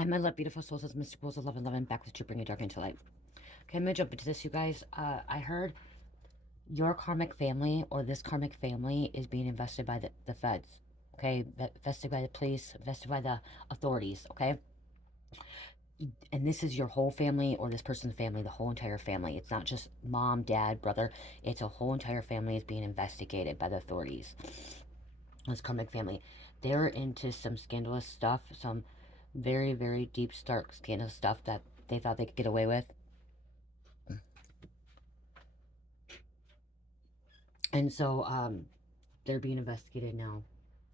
Hi, my love, beautiful souls, it's Mystic Rules of Love and Love, and back with you, bring it dark into light. Okay, I'm gonna jump into this, you guys. I heard your karmic family or this karmic family is being invested by the feds. Okay, invested by the police, invested by the authorities. Okay, and this is your whole family or this person's family, the whole entire family. It's not just mom, dad, brother. It's a whole entire family is being investigated by the authorities. This karmic family, they're into some scandalous stuff, some very, very deep, stark, scandalous stuff that they thought they could get away with. And so they're being investigated now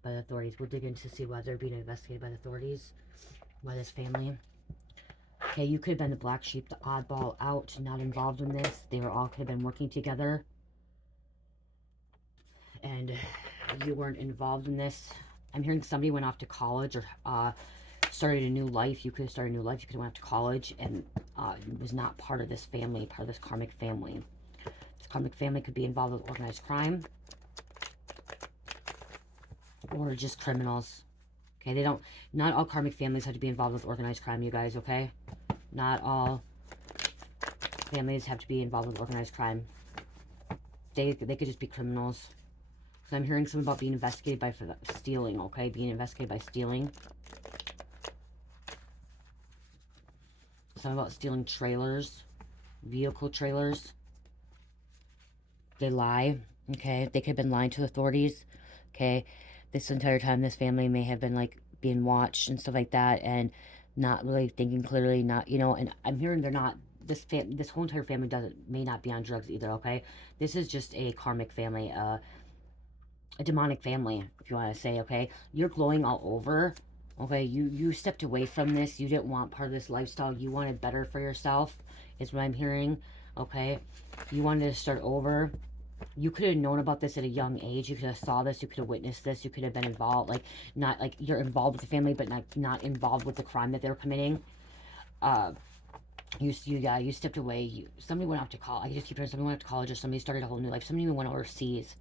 by the authorities. We're digging to see why they're being investigated by the authorities, by this family. Okay, you could have been the black sheep, the oddball out, not involved in this. They were all could have been working together. And you weren't involved in this. I'm hearing somebody went off to college or started a new life. You could have started a new life. You could have went off to college and was not part of this family, part of this karmic family. This karmic family could be involved with organized crime or just criminals. Okay, they don't, not all karmic families have to be involved with organized crime, you guys, okay? Not all families have to be involved with organized crime. They could just be criminals. So I'm hearing something about being investigated by stealing, okay? Being investigated by stealing. Something about stealing trailers, vehicle trailers. They lie, okay? They could have been lying to authorities, okay? This entire time, this family may have been, like, being watched and stuff like that and not really thinking clearly, not, you know, and I'm hearing they're not, this whole entire family may not be on drugs either, okay? This is just a karmic family, a demonic family, if you want to say, okay? You're glowing all over, okay? You stepped away from this. You didn't want part of this lifestyle. You wanted better for yourself, is what I'm hearing, okay? You wanted to start over. You could have known about this at a young age. You could have saw this. You could have witnessed this. You could have been involved, like, not, like, you're involved with the family, but not involved with the crime that they were committing. You stepped away. Somebody went off to college. I just keep hearing somebody went off to college or somebody started a whole new life. Somebody even went overseas,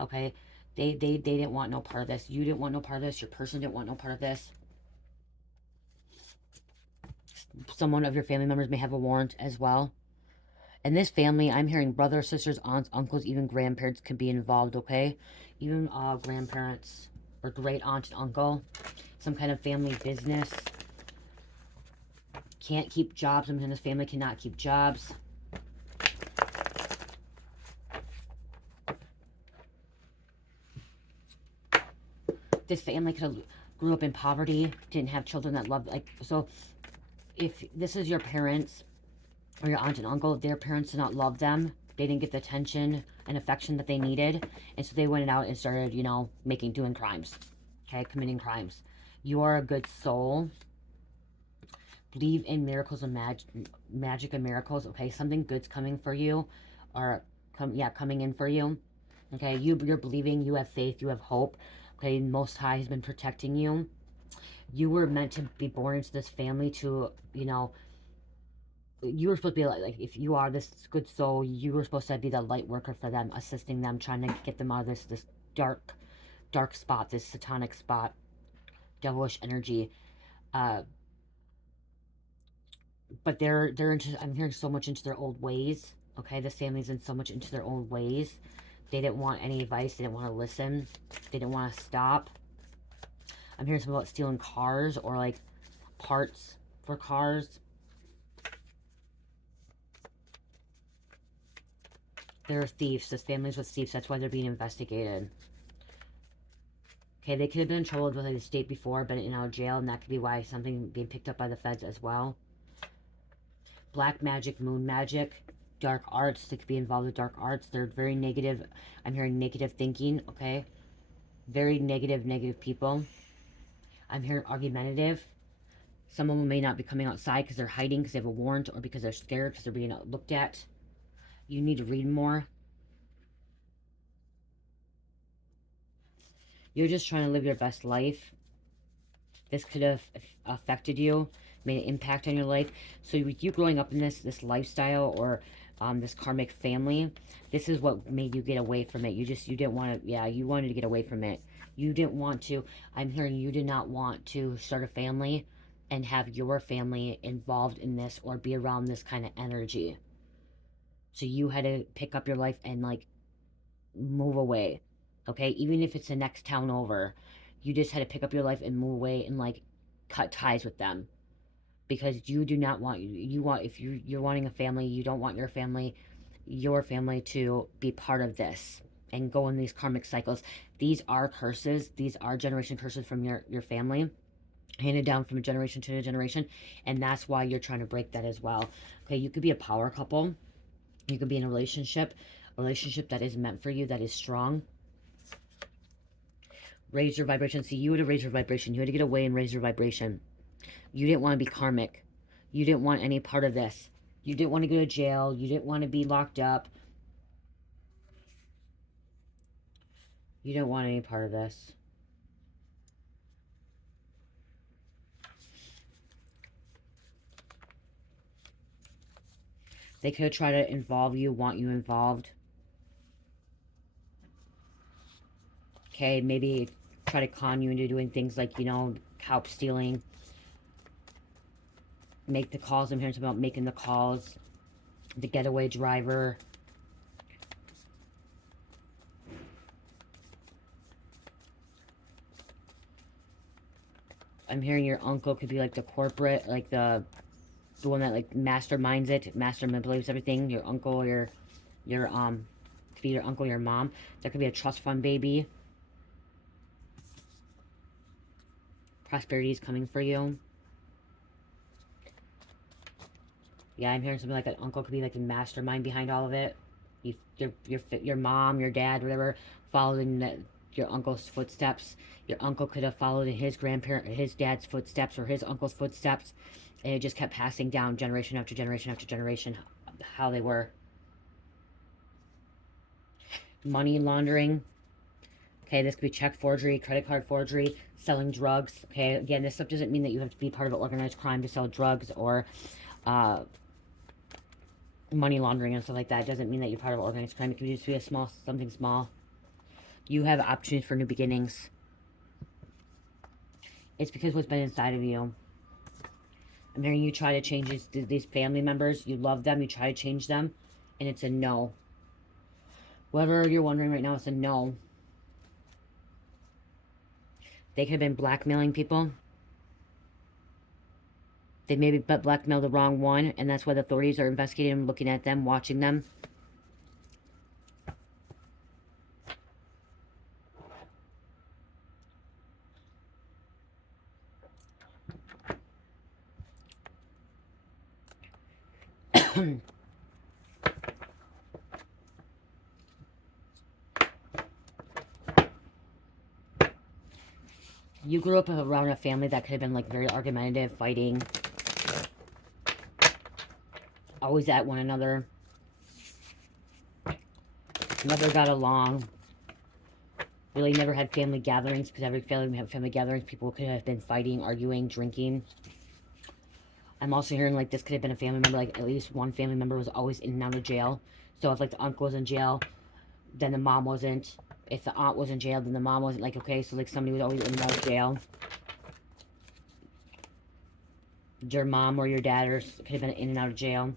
okay? They didn't want no part of this. You didn't want no part of this. Your person didn't want no part of this. Someone of your family members may have a warrant as well. And this family, I'm hearing brothers, sisters, aunts, uncles, even grandparents could be involved, okay? Even grandparents or great aunt and uncle. Some kind of family business. Can't keep jobs. I'm hearing this family cannot keep jobs. This family could have grew up in poverty, didn't have children that loved, like, so if this is your parents or your aunt and uncle, their parents did not love them. They didn't get the attention and affection that they needed. And so they went out and started, you know, doing crimes. Okay, committing crimes. You are a good soul. Believe in miracles and magic and miracles. Okay, something good's coming for you. Or, coming in for you. Okay, you're believing, you have faith, you have hope. Okay, Most High has been protecting you. You were meant to be born into this family to, you know, you were supposed to be like if you are this good soul, you were supposed to be the light worker for them, assisting them, trying to get them out of this dark spot, this satanic spot, devilish energy. But they're into, I'm hearing so much into their old ways. Okay, this family's in so much into their old ways. They didn't want any advice. They didn't want to listen. They didn't want to stop. I'm hearing something about stealing cars or like parts for cars. They're thieves. This family's with thieves. That's why they're being investigated. Okay, they could have been in trouble with like, the state before, but in jail, and that could be why something being picked up by the feds as well. Black magic, moon magic, dark arts. They could be involved with dark arts. They're very negative. I'm hearing negative thinking, okay? Very negative people. I'm hearing argumentative. Some of them may not be coming outside because they're hiding because they have a warrant or because they're scared because they're being looked at. You need to read more. You're just trying to live your best life. This could have affected you, made an impact on your life. So with you growing up in this lifestyle or this karmic family, this is what made you get away from it. You didn't want to, you wanted to get away from it. You didn't want to, I'm hearing you did not want to start a family. and have your family involved in this or be around this kind of energy. So you had to pick up your life and like move away. Okay? Even if it's the next town over, you just had to pick up your life and move away and like cut ties with them. Because you do not want, you want, if you're wanting a family, you don't want your family to be part of this and go in these karmic cycles. These are curses. These are generation curses from your family, handed down from a generation to a generation, and that's why you're trying to break that as well. Okay, you could be a power couple. You could be in a relationship that is meant for you, that is strong. Raise your vibration. See, you had to raise your vibration. You had to get away and raise your vibration. You didn't want to be karmic. You didn't want any part of this. You didn't want to go to jail. You didn't want to be locked up. You didn't want any part of this. They could try to involve you, want you involved. Okay, maybe try to con you into doing things like, you know, help stealing. Make the calls. I'm hearing something about making the calls. The getaway driver. I'm hearing your uncle could be like the corporate, like the one that like masterminds it, manipulates everything. Your uncle, your could be your uncle, your mom. There could be a trust fund baby. Prosperity is coming for you. Yeah, I'm hearing something like an uncle could be like the mastermind behind all of it. Your mom, your dad, whatever, following your uncle's footsteps. Your uncle could have followed in his dad's footsteps or his uncle's footsteps, and it just kept passing down generation after generation after generation how they were. Money laundering. Okay, this could be check forgery, credit card forgery, selling drugs. Okay, again, this stuff doesn't mean that you have to be part of an organized crime to sell drugs or money laundering and stuff like that. It doesn't mean that you're part of organized crime. It could just be something small. You have opportunities for new beginnings. It's because what's been inside of you. I'm hearing you try to change these family members. You love them. You try to change them. And it's a no. Whatever you're wondering right now, it's a no. They could have been blackmailing people. They maybe blackmailed the wrong one. And that's why the authorities are investigating them, looking at them, watching them. You grew up around a family that could have been like very argumentative, fighting, always at one another, never got along, really never had family gatherings, because every family had family gatherings, people could have been fighting, arguing, drinking. I'm also hearing like this could have been a family member, like at least one family member was always in and out of jail. So if like the uncle was in jail, then the mom wasn't. If the aunt was in jail, then the mom wasn't. Like, okay, so like somebody was always in and out of jail. Your mom or your dad could have been in and out of jail.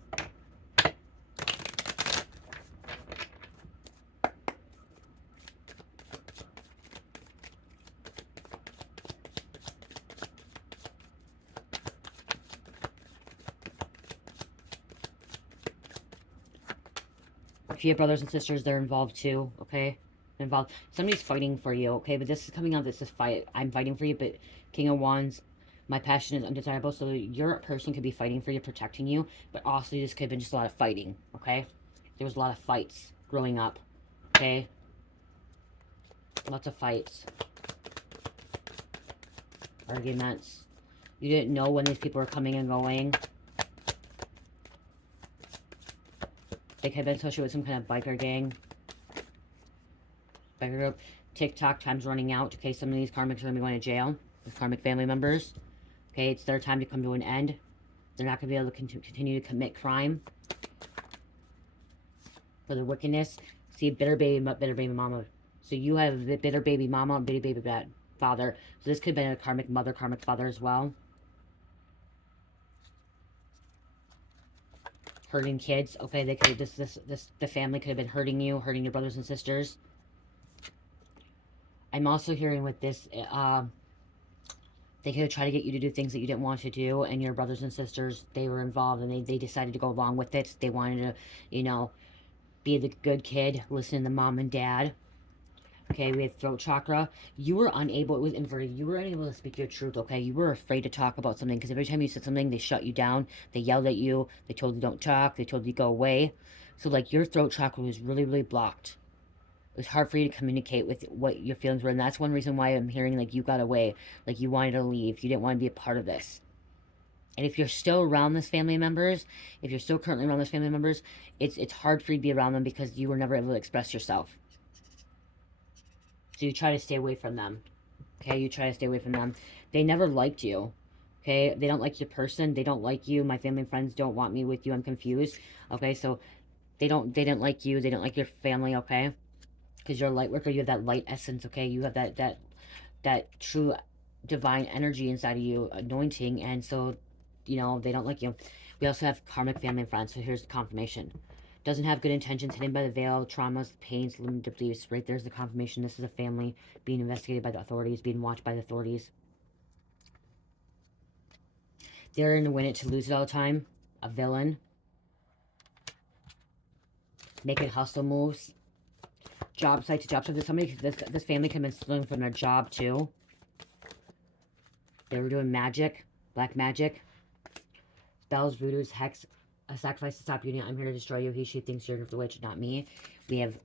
If you have brothers and sisters, they're involved too, okay? Involved. Somebody's fighting for you, okay? But this is coming out, this is fight. I'm fighting for you, but King of Wands, my passion is undesirable. So your person could be fighting for you, protecting you, but also this could have been just a lot of fighting, okay? There was a lot of fights growing up, okay? Lots of fights. Arguments. You didn't know when these people were coming and going. They could have been associated with some kind of biker gang. Biker group. TikTok, time's running out. Okay, some of these karmics are going to be going to jail. These karmic family members. Okay, it's their time to come to an end. They're not going to be able to continue to commit crime. For their wickedness. See, bitter baby mama. So you have the bitter baby mama and bitter baby father. So this could have been a karmic mother, karmic father as well. hurting kids. Okay, they could the family could have been hurting you, hurting your brothers and sisters. I'm also hearing with this, they could have tried to get you to do things that you didn't want to do, and your brothers and sisters, they were involved, and they decided to go along with it. They wanted to, you know, be the good kid, listen to mom and dad. Okay, we have throat chakra. You were unable, it was inverted. You were unable to speak your truth, okay? You were afraid to talk about something because every time you said something, they shut you down. They yelled at you. They told you don't talk. They told you go away. So, like, your throat chakra was really, really blocked. It was hard for you to communicate with what your feelings were. And that's one reason why I'm hearing, like, you got away. Like, you wanted to leave. You didn't want to be a part of this. And if you're still around this family members, if you're still currently around those family members, it's hard for you to be around them because you were never able to express yourself. So you try to stay away from them. Okay, you try to stay away from them. They never liked you. Okay, they don't like your person. They don't like you. My family and friends don't want me with you. I'm confused. Okay, so they didn't like you. They don't like your family. Okay, because you're a light worker. You have that light essence. Okay, you have that true divine energy inside of you, anointing, and so, you know, they don't like you. We also have karmic family and friends. So here's the confirmation. Doesn't have good intentions, hidden by the veil, traumas, pains, limited beliefs. Right there's the confirmation. This is a family being investigated by the authorities, being watched by the authorities. They're in to win it to lose it all the time. A villain. Making hustle moves. Job site to job site. Somebody, this family could have been stealing from their job too. They were doing magic. Black magic. Spells, voodoos, hex. A sacrifice to stop union. I'm here to destroy you. He, she thinks you're the witch, not me. We have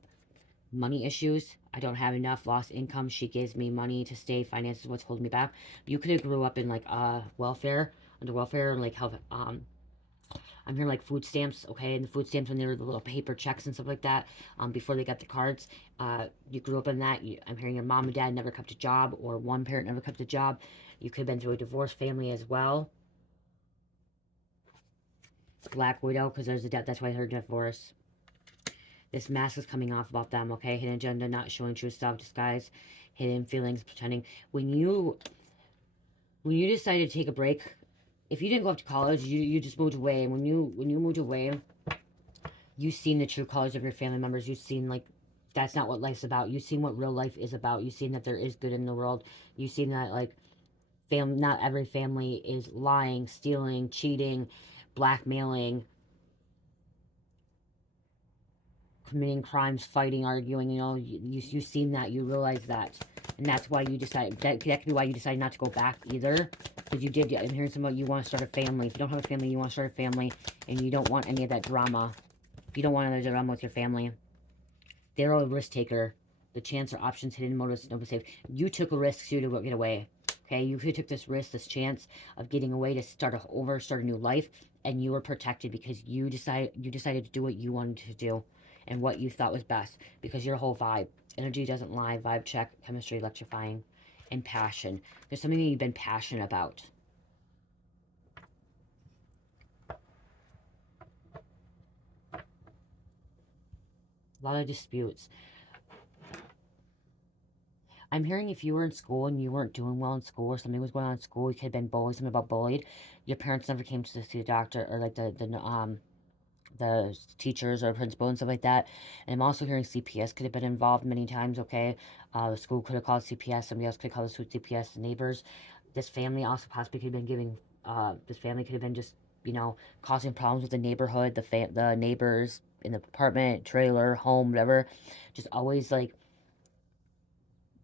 money issues. I don't have enough. Lost income. She gives me money to stay. Finances what's holding me back. You could have grew up in like welfare, under welfare, and like health. I'm hearing like food stamps, okay, and the food stamps when they were the little paper checks and stuff like that, before they got the cards. You grew up in that. I'm hearing your mom and dad never kept a job, or one parent never kept a job. You could have been through a divorced family as well. Black widow, because there's a death. That's why I heard divorce. This mask is coming off about them, okay? Hidden agenda, not showing true self, disguise, hidden feelings, pretending. When you decide to take a break, if you didn't go off to college, you just moved away. And when you moved away, you've seen the true colors of your family members. You've seen, like, that's not what life's about. You've seen what real life is about. You've seen that there is good in the world. You've seen that, like, not every family is lying, stealing, cheating, blackmailing, committing crimes, fighting, arguing. You know, you've seen that. You realize that. And that's why you decide, that could be why you decided not to go back either. Because you did, I'm hearing something about you want to start a family. If you don't have a family, you want to start a family. And you don't want any of that drama. You don't want any drama with your family. They're a risk taker. The chance or options, hidden motives, no safe. You took a risk too to get away. Okay, you took this risk, this chance of getting away to start a new life, and you were protected because you decided to do what you wanted to do and what you thought was best, because your whole vibe, energy doesn't lie, vibe check, chemistry, electrifying, and passion. There's something that you've been passionate about. A lot of disputes. I'm hearing if you were in school and you weren't doing well in school, or something was going on in school, you could have been bullied, something about bullied. Your parents never came to see the doctor, or like the teachers or principal and stuff like that. And I'm also hearing CPS could have been involved many times. Okay, the school could have called CPS. Somebody else could have called the CPS. The neighbors. This family also possibly could have been giving. This family could have been just, you know, causing problems with the neighborhood, the neighbors in the apartment, trailer, home, whatever. Just always like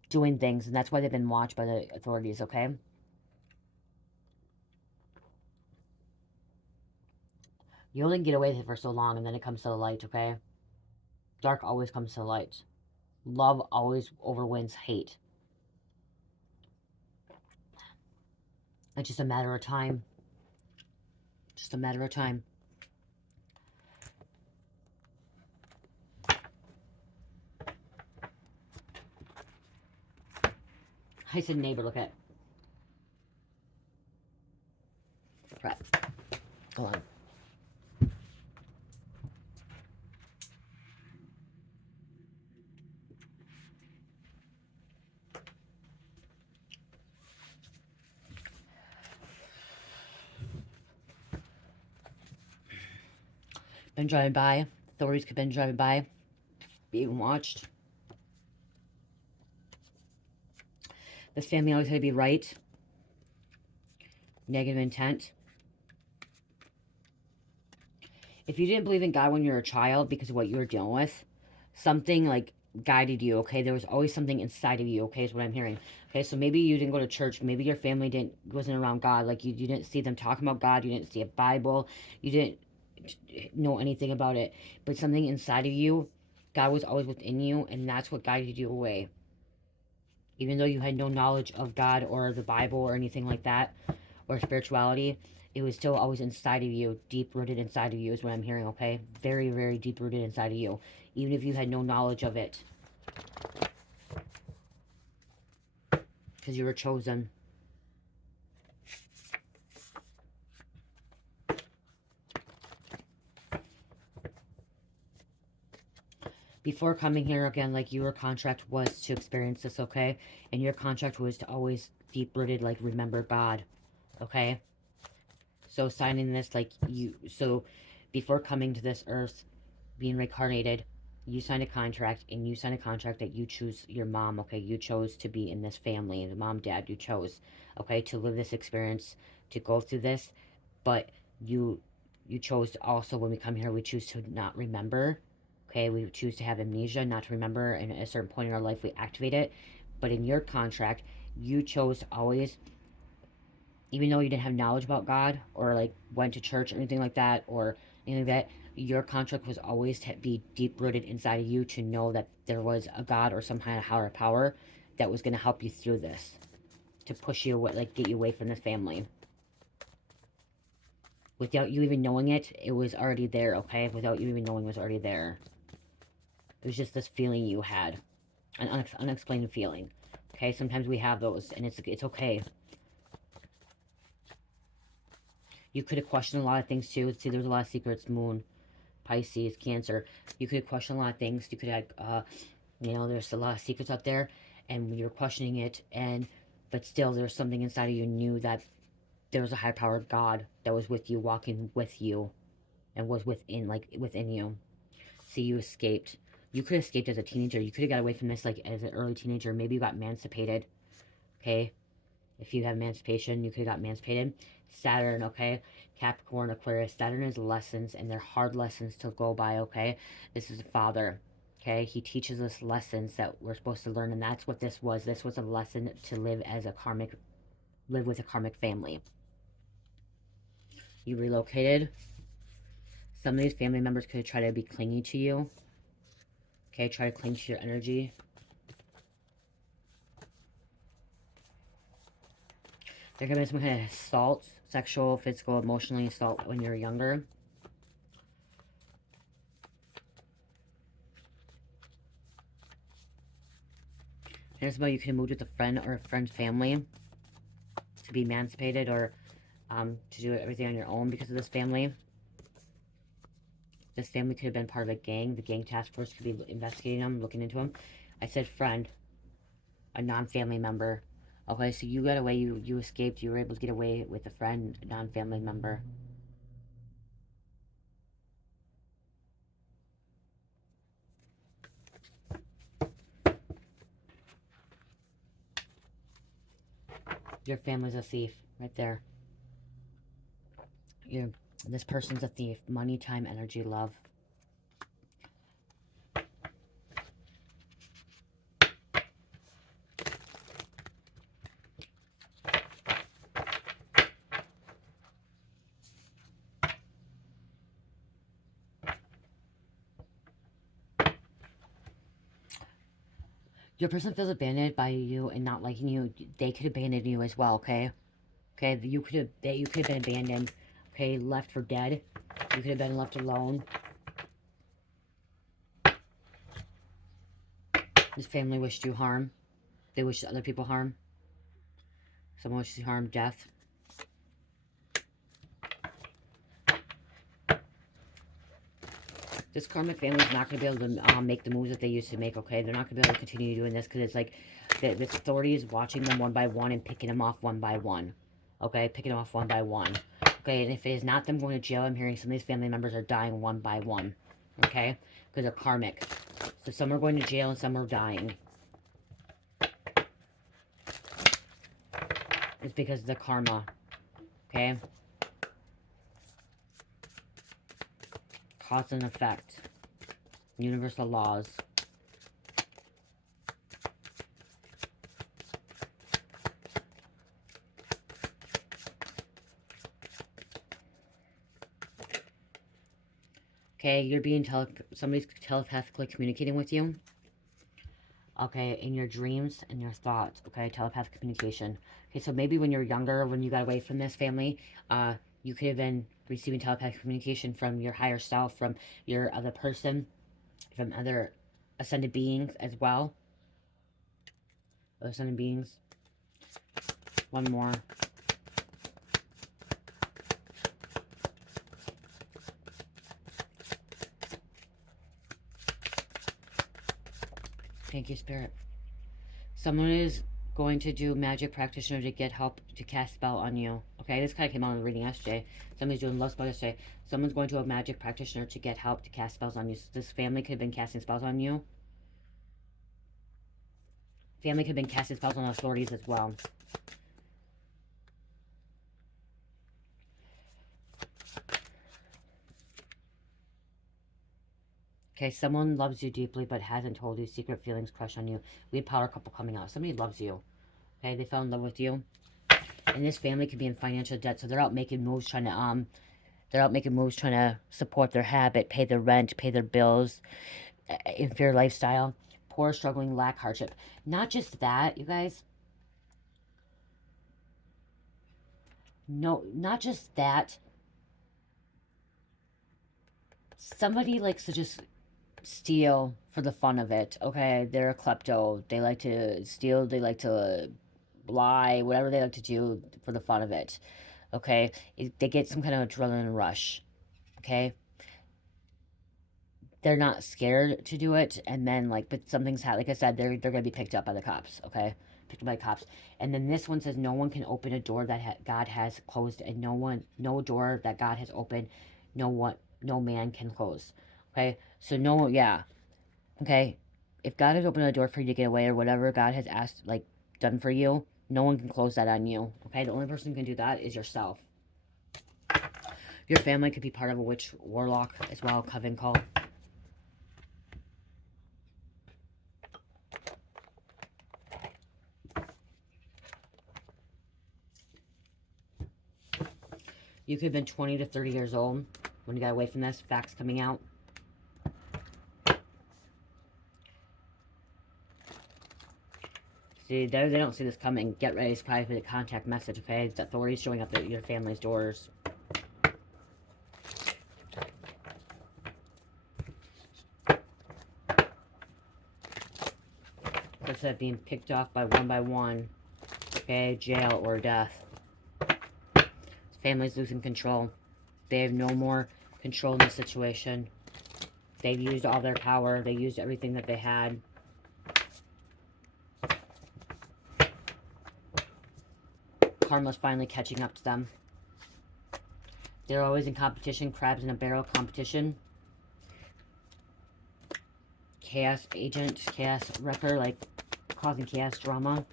doing things, and that's why they've been watched by the authorities. Okay. You only get away with it for so long, and then it comes to the light. Okay. Dark always comes to the light. Love always overwins hate. It's just a matter of time. Just a matter of time. I said neighbor, look at it. Right. Hold on. been driving by. Authorities could have been driving by, being watched. This family always had to be right. Negative intent. If you didn't believe in God when you were a child because of what you were dealing with, something like guided you, okay? There was always something inside of you, okay, is what I'm hearing. Okay, so maybe you didn't go to church. Maybe your family wasn't around God. Like, you didn't see them talking about God. You didn't see a Bible. You didn't know anything about it. But something inside of you, God was always within you, and that's what guided you away. Even though you had no knowledge of God or the Bible or anything like that, or spirituality, it was still always inside of you, deep rooted inside of you is what I'm hearing, okay? Very, very deep rooted inside of you, even if you had no knowledge of it. Because you were chosen. Before coming here, again, like, your contract was to experience this, okay? And your contract was to always deep rooted, like, remember God, okay? So signing this, like, so before coming to this earth, being reincarnated, you signed a contract, and you signed a contract that you choose your mom, okay? You chose to be in this family, the mom, dad, you chose, okay, to live this experience, to go through this, but you chose to also, when we come here, we choose to not remember, okay? We choose to have amnesia, not to remember, and at a certain point in our life, we activate it, but in your contract, you chose to always, even though you didn't have knowledge about God, or like went to church or anything like that, or anything like that, your contract was always to be deep rooted inside of you, to know that there was a God or some kind of higher power that was going to help you through this, to push you away, like get you away from this family. Without you even knowing it, it was already there, okay? Without you even knowing it was already there. It was just this feeling you had, an unexplained feeling. Okay, sometimes we have those, and it's okay. You could have questioned a lot of things too. See, there's a lot of secrets. Moon, Pisces, Cancer. You could have questioned a lot of things. You could have, there's a lot of secrets out there, and you're questioning it, but still, there's something inside of you knew that there was a higher power of God that was with you, walking with you, and was within you. See, you escaped. You could have escaped as a teenager. You could have got away from this, like, as an early teenager. Maybe you got emancipated. Okay? If you have emancipation, you could have got emancipated. Saturn, okay? Capricorn, Aquarius. Saturn is lessons, and they're hard lessons to go by, okay? This is a father, okay? He teaches us lessons that we're supposed to learn, and that's what this was. This was a lesson to live with a karmic family. You relocated. Some of these family members could try to be clingy to you. Okay, try to cling to your energy. There could be some kind of assault, sexual, physical, emotionally assault when you're younger. Here's about you could have moved with a friend or a friend's family to be emancipated, or to do everything on your own because of this family. This family could have been part of a gang. The gang task force could be investigating them, looking into them. I said friend, a non-family member. Okay, so you got away, you escaped, you were able to get away with a friend, a non-family member. Your family's a thief, right there. This person's a thief. Money, time, energy, love. Your person feels abandoned by you and not liking you. They could abandon you as well, okay? Okay, you could have been abandoned. Okay, left for dead. You could have been left alone. This family wished you harm. They wished other people harm. Someone wishes you harm, death. This karmic family is not going to be able to make the moves that they used to make, okay? They're not going to be able to continue doing this because it's like this authority is watching them one by one and picking them off one by one. Okay? Picking them off one by one. Okay, and if it is not them going to jail, I'm hearing some of these family members are dying one by one. Okay? Because they're karmic. So some are going to jail and some are dying. It's because of the karma. Okay? Cause and effect. Universal laws. Okay, you're being somebody's telepathically communicating with you. Okay, in your dreams and your thoughts. Okay, telepathic communication. Okay, so maybe when you're younger, when you got away from this family, you could have been receiving telepathic communication from your higher self, from your other person, from other ascended beings as well. Ascended beings. One more. Thank you, Spirit. Someone is going to do magic practitioner to get help to cast spell on you. Okay, this kind of came out in the reading yesterday. Somebody's doing love spell yesterday. Someone's going to a magic practitioner to get help to cast spells on you. So this family could have been casting spells on you. Family could have been casting spells on authorities as well. Okay, someone loves you deeply but hasn't told you. Secret feelings, crush on you. We had power couple coming out. Somebody loves you. Okay, they fell in love with you. And this family could be in financial debt, so they're out making moves trying to support their habit, pay their rent, pay their bills, inferior lifestyle, poor, struggling, lack, hardship. Not just that, you guys. No, not just that. Somebody likes to just steal for the fun of it. Okay, they're a klepto. They like to steal. They like to lie. Whatever they like to do for the fun of it. Okay, they get some kind of adrenaline rush. Okay, they're not scared to do it, and then but something's happened. Like I said, they're gonna be picked up by the cops. Okay, picked up by the cops. And then this one says no one can open a door that God has closed, and no door that God has opened, no man can close. Okay, so no, yeah, okay, if God has opened a door for you to get away or whatever God has asked, done for you, no one can close that on you. Okay, the only person who can do that is yourself. Your family could be part of a witch warlock as well, coven call. You could have been 20 to 30 years old when you got away from this. Facts coming out. See, they don't see this coming. Get ready to surprise with a contact message, okay? The authorities showing up at your family's doors. Instead of being picked off by one, okay? Jail or death. Family's losing control. They have no more control in the situation. They've used all their power. They used everything that they had. Karma's finally catching up to them. They're always in competition. Crabs in a barrel competition. Chaos agent, chaos wrecker, causing chaos drama.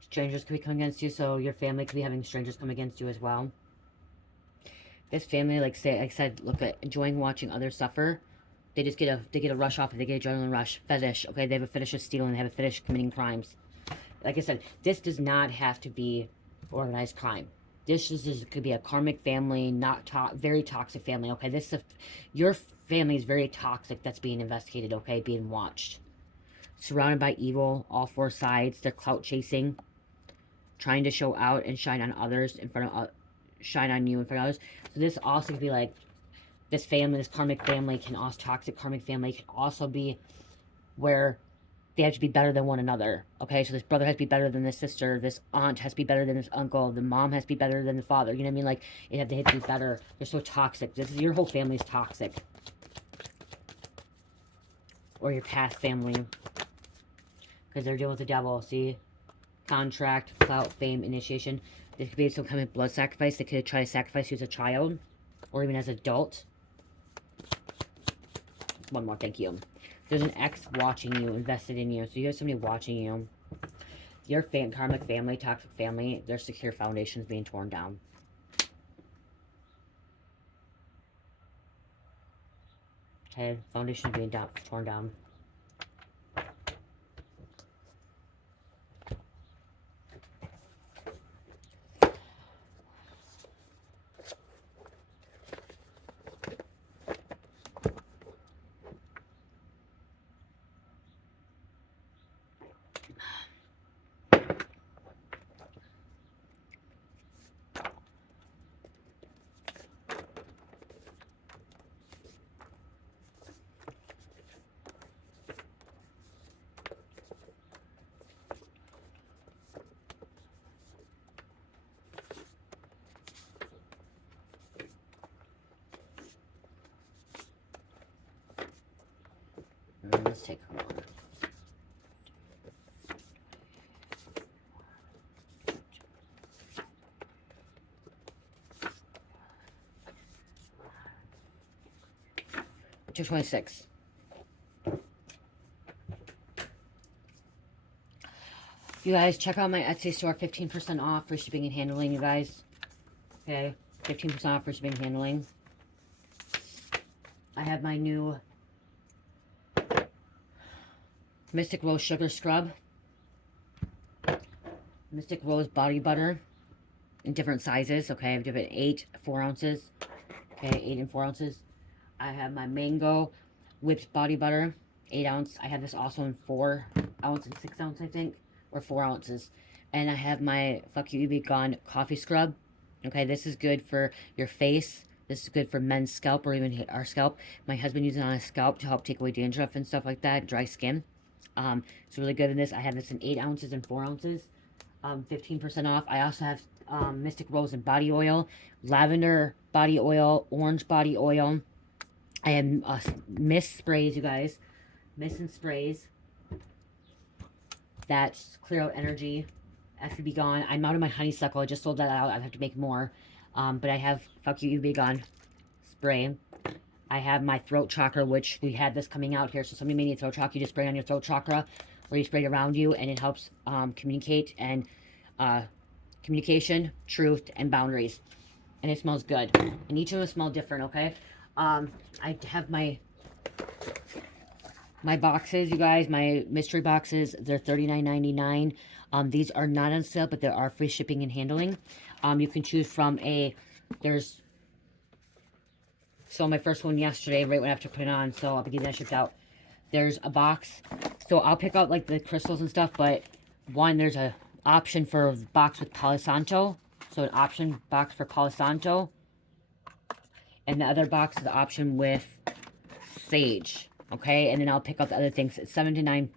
Strangers could be coming against you, so your family could be having strangers come against you as well. This family, like I said, look at enjoying watching others suffer. They just get a rush off. They get adrenaline rush. Fetish. Okay, they have a fetish of stealing. They have a fetish of committing crimes. Like I said, this does not have to be organized crime. This could be a karmic family, very toxic family. Okay, your family is very toxic. That's being investigated. Okay, being watched, surrounded by evil, all four sides. They're clout chasing, trying to show out and shine on others shine on you in front of others. So this also could be this family, this karmic family toxic karmic family can also be where they have to be better than one another. Okay, so this brother has to be better than this sister. This aunt has to be better than this uncle. The mom has to be better than the father. You know what I mean? They have to be better. They're so toxic. Your whole family is toxic. Or your past family. because they're dealing with the devil. See? Contract, clout, fame, initiation. This could be some kind of blood sacrifice. They could try to sacrifice you as a child, or even as an adult. One more, thank you. There's an ex watching you, invested in you. So you have somebody watching you. Your karmic family, toxic family, their secure foundation is being torn down. Okay, foundation being torn down. Let's take a look. $226. You guys, check out my Etsy store. 15% off for shipping and handling, you guys. Okay, 15% off for shipping and handling. I have my new Mystic Rose Sugar Scrub. Mystic Rose Body Butter in different sizes. Okay, I have different 8, 4 ounces. Okay, 8 and 4 ounces. I have my Mango Whipped Body Butter, 8 ounce. I have this also in 4 ounce and 6 ounce, I think, or 4 ounces. And I have my Fuck You Be Gone Coffee Scrub. Okay, this is good for your face. This is good for men's scalp or even our scalp. My husband uses it on his scalp to help take away dandruff and stuff like that, dry skin. It's really good in this. I have this in 8 ounces and 4 ounces. 15% off. I also have Mystic Rose and Body Oil, Lavender Body Oil, Orange Body Oil. I have mist sprays, you guys. Mist and sprays that clear out energy. Has to be gone. I'm out of my honeysuckle. I just sold that out. I have to make more. But I have Fuck You Be Gone spray. I have my throat chakra, which we had this coming out here. So somebody may need throat chakra. You just spray on your throat chakra, or you spray it around you, and it helps communicate and communication, truth, and boundaries. And it smells good. And each of them smell different, okay? I have my boxes, you guys, my mystery boxes. They're $39.99. These are not on sale, but there are free shipping and handling. You can choose from there's, so my first one yesterday, right when I have to put it on, so I'll be getting that shipped out. There's a box. So I'll pick out like the crystals and stuff, but one, there's a option for a box with Palo Santo. So an option box for Palo Santo. And the other box is the option with sage. Okay, and then I'll pick up the other things. It's 7 to 9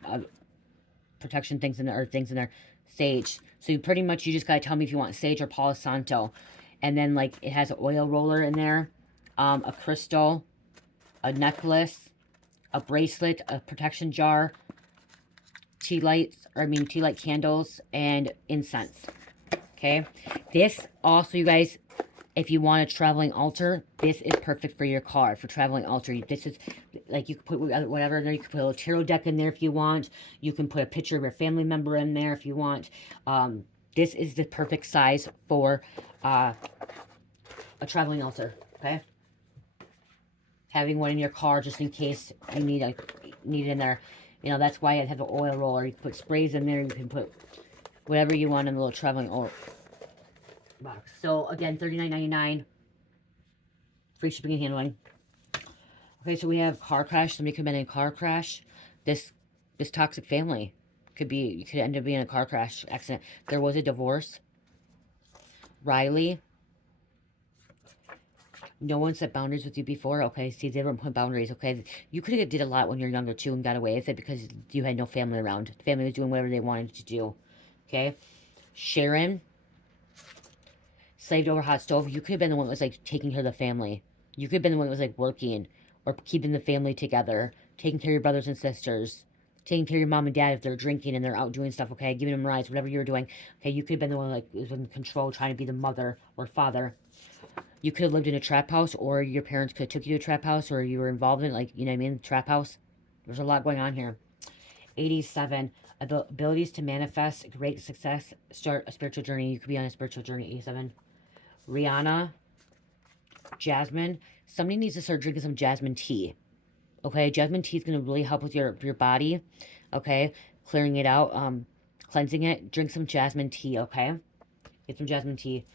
protection things in there, or things in there. Sage. So you pretty much, you just gotta tell me if you want sage or Palo Santo. And then like it has an oil roller in there, a crystal, a necklace, a bracelet, a protection jar, tea light candles, and incense. Okay, this also, you guys, if you want a traveling altar, this is perfect for your car, for traveling altar. This is, like, you can put whatever in there. You can put a little tarot deck in there if you want. You can put a picture of your family member in there if you want. This is the perfect size for a traveling altar, okay? Having one in your car just in case you need it in there. You know, that's why I have the oil roller. You can put sprays in there. You can put whatever you want in the little traveling box. So again, $39.99. Free shipping and handling. Okay, so we have car crash. Somebody could have been in a car crash. This toxic family could be, you could end up being in a car crash accident. There was a divorce. Riley. No one set boundaries with you before. Okay, see, they don't put boundaries. Okay, you could have did a lot when you were younger too and got away with it because you had no family around. Family was doing whatever they wanted to do. Okay, Sharon. Slaved over hot stove. You could have been the one that was like taking care of the family. You could have been the one that was like working or keeping the family together, taking care of your brothers and sisters, taking care of your mom and dad if they're drinking and they're out doing stuff, okay? Giving them rides, whatever you were doing. Okay, you could have been the one like was in control, trying to be the mother or father. You could have lived in a trap house, or your parents could have took you to a trap house, or you were involved in it, like, you know what I mean? Trap house. There's a lot going on here. 87. Abilities to manifest great success. Start a spiritual journey. You could be on a spiritual journey. 87. Rihanna. Jasmine. Somebody needs to start drinking some jasmine tea. Okay, jasmine tea is going to really help with your body. Okay, clearing it out, cleansing it. Drink some jasmine tea. Okay, get some jasmine tea.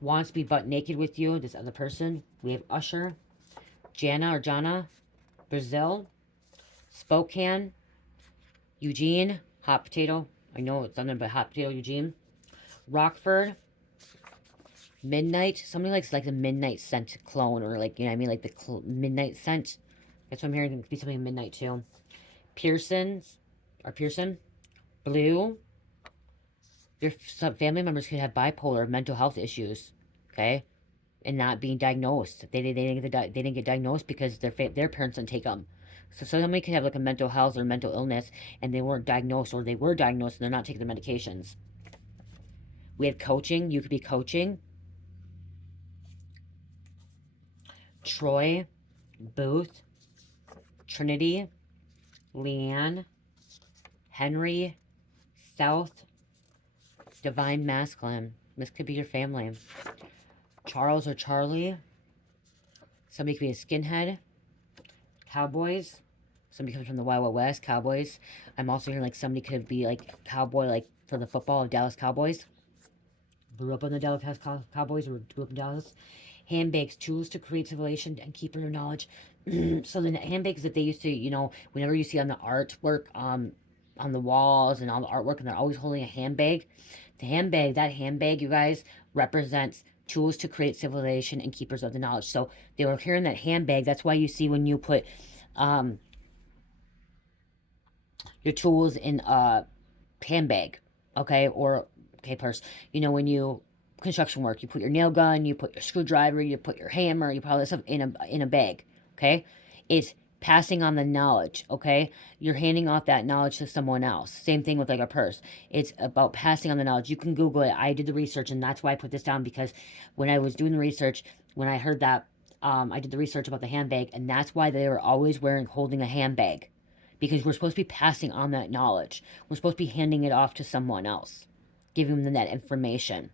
Wants to be butt naked with you. This other person. We have Usher, Jana, Brazil, Spokane, Eugene, Hot Potato. I know it's something but Hot Potato, Eugene, Rockford, Midnight. Somebody likes like the midnight scent clone, or like, you know what I mean, like the midnight scent. That's what I'm hearing. It could be something midnight too. Pearson, Blue. Your family members could have bipolar, mental health issues, okay, and not being diagnosed. They didn't get diagnosed because their parents didn't take them. So somebody could have like a mental health or mental illness, and they weren't diagnosed, or they were diagnosed and they're not taking their medications. We had coaching. You could be coaching. Troy, Booth, Trinity, Leanne, Henry, South, Divine Masculine. This could be your family. Charles or Charlie. Somebody could be a skinhead. Cowboys. Somebody comes from the Wild Wild West. Cowboys. I'm also hearing like somebody could be like cowboy, like for the football of Dallas Cowboys. Grew up on the Dallas Cowboys, or grew up in Dallas. Handbags, tools to create civilization and keep your knowledge. So the handbags that they used to, you know, whenever you see on the artwork, on the walls and all the artwork, and they're always holding a handbag. The handbag, that handbag, you guys, represents tools to create civilization and keepers of the knowledge. So they were carrying that handbag. That's why you see when you put your tools in a handbag, okay, or purse. You know, when you construction work, you put your nail gun, you put your screwdriver, you put your hammer, you put all this stuff in a bag, okay? It's passing on the knowledge, okay? You're handing off that knowledge to someone else. Same thing with like a purse. It's about passing on the knowledge. You can Google it. I did the research, and that's why I put this down, because when I was doing the research, when I heard that, I did the research about the handbag, and that's why they were always holding a handbag, because we're supposed to be passing on that knowledge. We're supposed to be handing it off to someone else, giving them that information.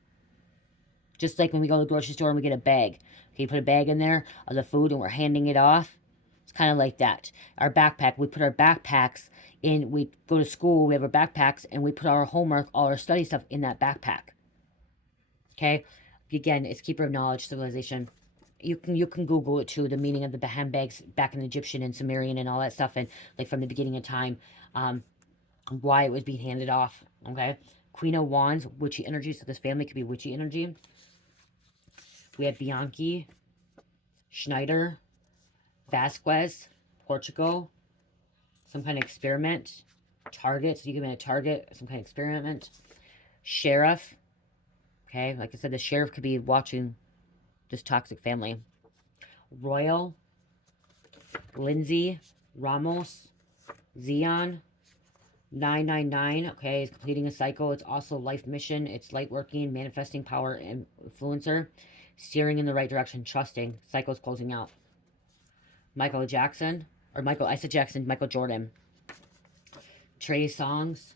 Just like when we go to the grocery store and we get a bag. Okay, you put a bag in there of the food and we're handing it off. It's kind of like that. Our backpack, we put our backpacks in, we go to school, we have our backpacks, and we put our homework, all our study stuff in that backpack. Okay? Again, it's keeper of knowledge, civilization. You can Google it too, the meaning of the handbags back in Egyptian and Sumerian and all that stuff, and like from the beginning of time, why it was being handed off. Okay? Queen of Wands, witchy energy. So this family could be witchy energy. We have Bianchi, Schneider, Vasquez, Portugal, some kind of experiment, target. So you can be a target, some kind of experiment. Sheriff. Okay, like I said, the sheriff could be watching this toxic family. Royal, Lindsay, Ramos, Zion, 999, okay, is completing a cycle. It's also life mission. It's light working, manifesting power, influencer, steering in the right direction, trusting. Cycle's closing out. Michael Jackson, or Michael, I said Jackson, Michael Jordan. Trey Songs,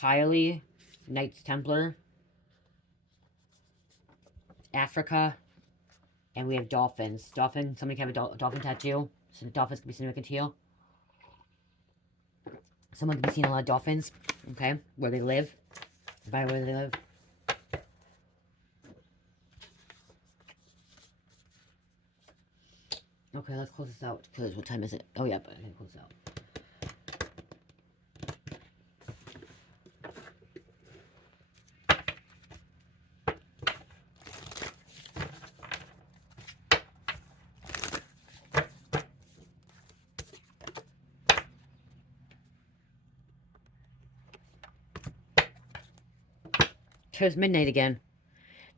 Kylie, Knights Templar, Africa, and we have dolphins. Dolphin, somebody can have a dolphin tattoo. So the dolphins can be significant to you. Someone can be seeing a lot of dolphins, okay, where they live, by where they live. Okay, let's close this out, because what time is it? Oh, yeah, but I can close this out. It's midnight again.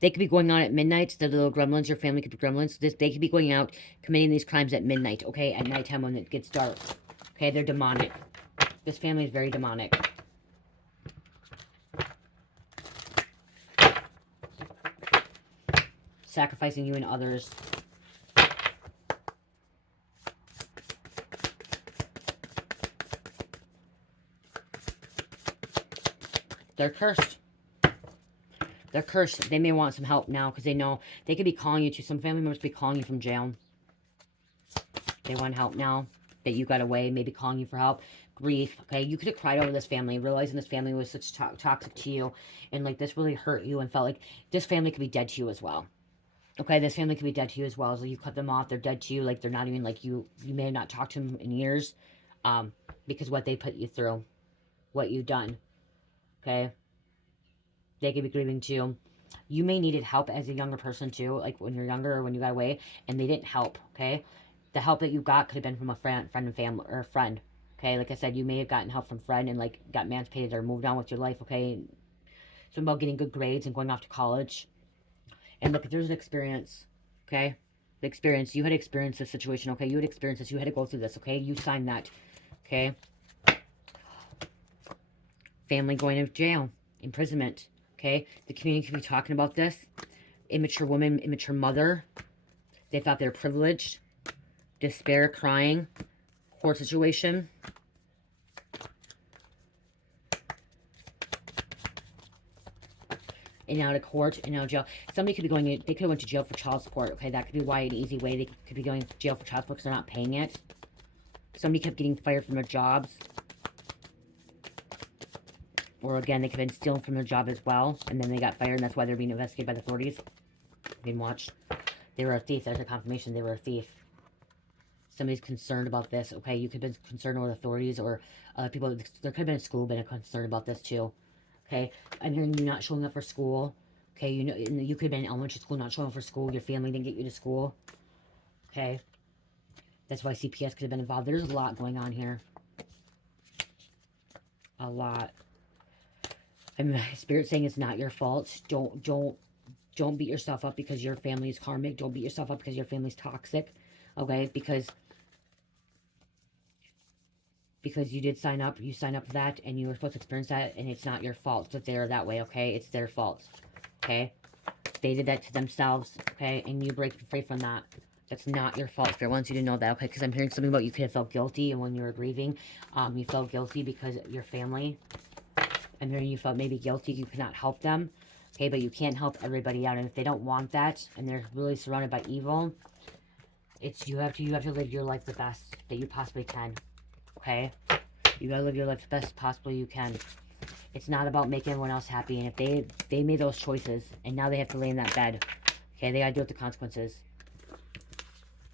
They could be going out at midnight. The little gremlins, your family could be gremlins. They could be going out committing these crimes at midnight, okay? At nighttime when it gets dark. Okay, they're demonic. This family is very demonic. Sacrificing you and others. They're cursed. They're cursed. They may want some help now because they know they could be calling you to. Some family members could be calling you from jail. They want help now that you got away, maybe calling you for help. Grief, okay? You could have cried over this family, realizing this family was such toxic to you, and like this really hurt you and felt like this family could be dead to you as well. Okay, this family could be dead to you as well. So you cut them off, they're dead to you, like they're not even like you may have not talked to them in years, because what they put you through, what you've done, okay? They could be grieving too. You may needed help as a younger person too, like when you're younger or when you got away, and they didn't help, okay? The help that you got could have been from a friend and family, or a friend, okay? Like I said, you may have gotten help from friend and like got emancipated or moved on with your life, okay? It's about getting good grades and going off to college. And look, if there's an experience, okay? The experience, you had experienced this situation, okay? You had experienced this, you had to go through this, okay? You signed that, okay? Family going to jail, imprisonment, okay? The community could be talking about this. Immature woman, immature mother. They thought they were privileged. Despair, crying. Court situation. And out of court, and out of jail. Somebody could be going, they could have went to jail for child support, okay? That could be why an easy way. They could be going to jail for child support because they're not paying it. Somebody kept getting fired from their jobs. Or again, they could have been stealing from their job as well. And then they got fired, and that's why they're being investigated by the authorities. Being watched. They were a thief. There's a confirmation they were a thief. Somebody's concerned about this, okay? You could have been concerned with authorities or people. There could have been a school been concerned about this too, okay? I'm hearing you not showing up for school, okay? You know, you could have been in elementary school, not showing up for school. Your family didn't get you to school, okay? That's why CPS could have been involved. There's a lot going on here. A lot. I mean, Spirit saying it's not your fault. Don't beat yourself up because your family is karmic. Don't beat yourself up because your family's toxic, okay? Because you did sign up. You signed up for that, and you were supposed to experience that, and it's not your fault that they're that way, okay? It's their fault, okay? They did that to themselves, okay? And you break free from that. That's not your fault. Spirit wants you to know that, okay? Because I'm hearing something about you could have felt guilty, and when you were grieving, you felt guilty because your family. I'm hearing you felt maybe guilty. You could not help them, okay? But you can't help everybody out, and if they don't want that, and they're really surrounded by evil, it's you have to live your life the best that you possibly can. Okay? You gotta live your life the best possibly you can. It's not about making everyone else happy. And if they made those choices and now they have to lay in that bed, okay, they gotta deal with the consequences.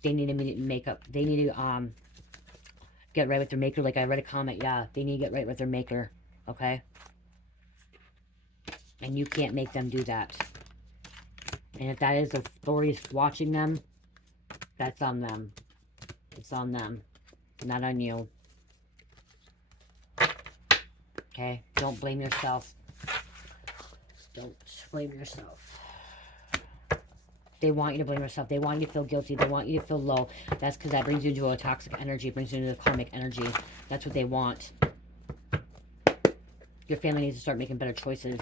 They need immediate makeup. They need to get right with their maker. Like I read a comment, yeah, they need to get right with their maker. Okay? And you can't make them do that. And if that is the authorities watching them, that's on them. It's on them. Not on you. Okay? Don't blame yourself. Don't blame yourself. They want you to blame yourself. They want you to feel guilty. They want you to feel low. That's because that brings you into a toxic energy. It brings you into the karmic energy. That's what they want. Your family needs to start making better choices.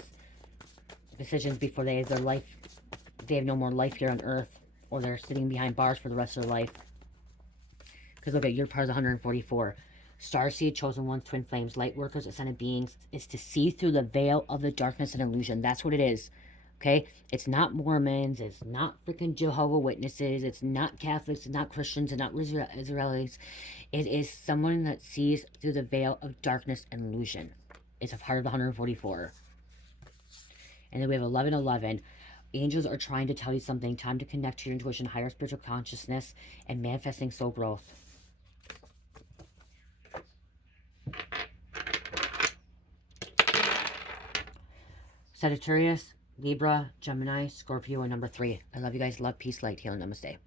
Decisions before they have their life. They have no more life here on earth. Or they're sitting behind bars for the rest of their life. Because look at, you're part of the 144. Starseed, chosen ones, twin flames, light workers, ascended beings, is to see through the veil of the darkness and illusion. That's what it is. Okay? It's not Mormons. It's not freaking Jehovah's Witnesses. It's not Catholics. It's not Christians. It's not Israelis. It is someone that sees through the veil of darkness and illusion. It's a part of the 144. And then we have 1111. Angels are trying to tell you something. Time to connect to your intuition, higher spiritual consciousness, and manifesting soul growth. Sagittarius, Libra, Gemini, Scorpio, and number 3. I love you guys. Love, peace, light, healing. Namaste.